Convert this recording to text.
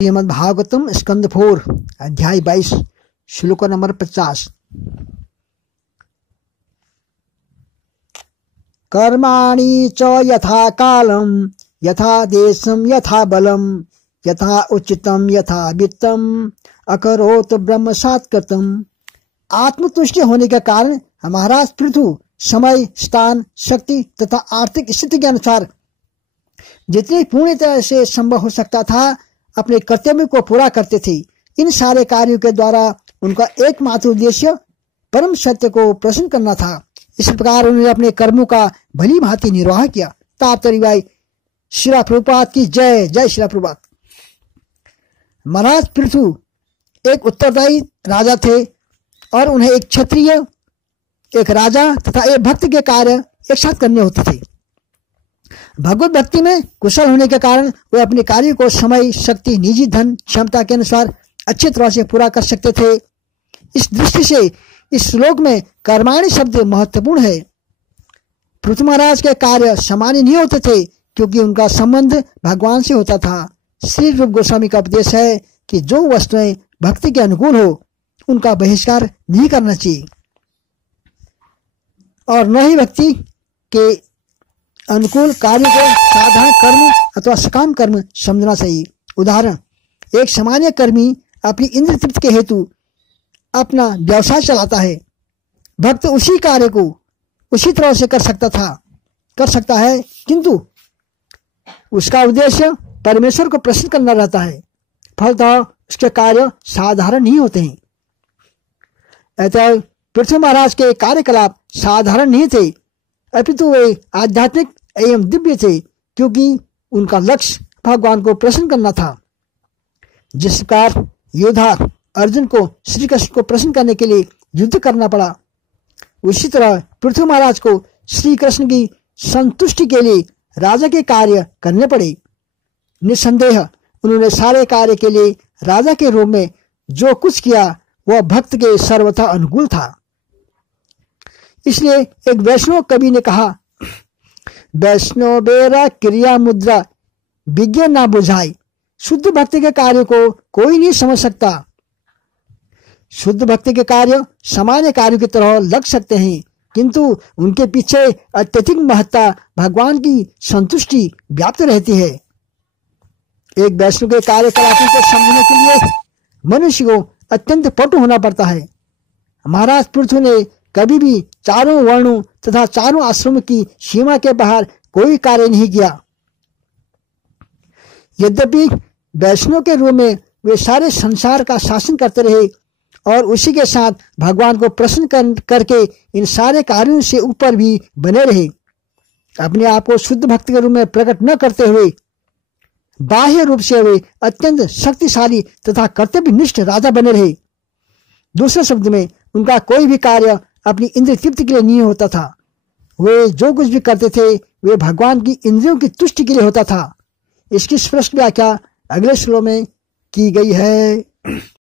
श्रीमद् भागवतम स्कंद 4 अध्याय 22 श्लोक नंबर 50। कर्माणि च यथा कालम यथा देशम यथा बलम यथा उचितम यथा वित्तम अकरोत ब्रह्म सात्कृतम। आत्मतुष्टि होने के कारण महाराज पृथु समय, स्थान, शक्ति तथा आर्थिक स्थिति के अनुसार जितनी पूर्णतः से संभव हो सकता था अपने कर्तव्य को पूरा करते थे। इन सारे कार्यों के द्वारा उनका एकमात्र उद्देश्य परम सत्य को प्रसन्न करना था। इस प्रकार उन्होंने अपने कर्मों का भली भांति निर्वाह किया। तात्पर्य श्रील प्रभुपाद की जय। जय श्रील प्रभुपाद। महाराज पृथु एक उत्तरदायी राजा थे और उन्हें एक क्षत्रिय, एक राजा तथा एक भक्त के कार्य एक साथ करने होते थे। भगवत भक्ति में कुशल होने के कारण वे अपने कार्य को समय, शक्ति, निजी धन, क्षमता के अनुसार अच्छी तरह से पूरा कर सकते थे। इस दृष्टि से इस श्लोक में कर्माणि शब्द महत्वपूर्ण है। पृथु महाराज के कार्य सामान्य नहीं होते थे क्योंकि उनका संबंध भगवान से होता था। श्री रूप गोस्वामी का उपदेश है कि जो वस्तुएं भक्ति के अनुकूल हो उनका बहिष्कार नहीं करना चाहिए और न ही भक्ति के अनुकूल कार्य को साधारण कर्म अथवा सकाम कर्म समझना चाहिए। उदाहरण, एक सामान्य कर्मी अपनी इंद्र तृप्ति के हेतु अपना व्यवसाय चलाता है। भक्त उसी कार्य को उसी तरह से कर सकता है किंतु उसका उद्देश्य परमेश्वर को प्रसन्न करना रहता है। फलतः उसके कार्य साधारण नहीं होते हैं। अतः पृथ्वी महाराज के कार्यकलाप साधारण नहीं थे अपितु वे आध्यात्मिक एवं दिव्य थे क्योंकि उनका लक्ष्य भगवान को प्रसन्न करना था। जिस प्रकार योद्धा अर्जुन को श्री कृष्ण को प्रसन्न करने के लिए युद्ध करना पड़ा, उसी तरह पृथ्वी महाराज को श्री कृष्ण की संतुष्टि के लिए राजा के कार्य करने पड़े। निसंदेह उन्होंने सारे कार्य के लिए राजा के रूप में जो कुछ किया वह भक्त के सर्वथा अनुकूल था। इसलिए एक वैष्णव कवि ने कहा, वैष्णव बेरा क्रिया मुद्रा विज्ञ ना बुझाई। शुद्ध भक्ति के कार्य को कोई नहीं समझ सकता। शुद्ध भक्ति के कार्य सामान्य कार्यों की तरह लग सकते हैं किंतु उनके पीछे अत्यधिक महत्ता भगवान की संतुष्टि व्याप्त रहती है। एक वैष्णव के कार्यकलापों को समझने के लिए मनुष्य को अत्यंत पटु होना पड़ता है। महाराज पृथु ने कभी भी चारों वर्णों तथा चारों आश्रमों की सीमा के बाहर कोई कार्य नहीं किया। यद्यपि वैष्णव के रूप में वे सारे संसार का शासन करते रहे और उसी के साथ भगवान को प्रसन्न करके इन सारे कार्यों से ऊपर भी बने रहे। अपने आप को शुद्ध भक्त के रूप में प्रकट न करते हुए बाह्य रूप से वे अत्यंत शक्तिशाली तथा कर्तव्यनिष्ठ राजा बने रहे। दूसरे शब्द में उनका कोई भी कार्य अपनी इंद्रिय तृप्ति के लिए नहीं होता था। वे जो कुछ भी करते थे वे भगवान की इंद्रियों की तुष्टि के लिए होता था। इसकी स्पष्ट व्याख्या अगले श्लोक में की गई है।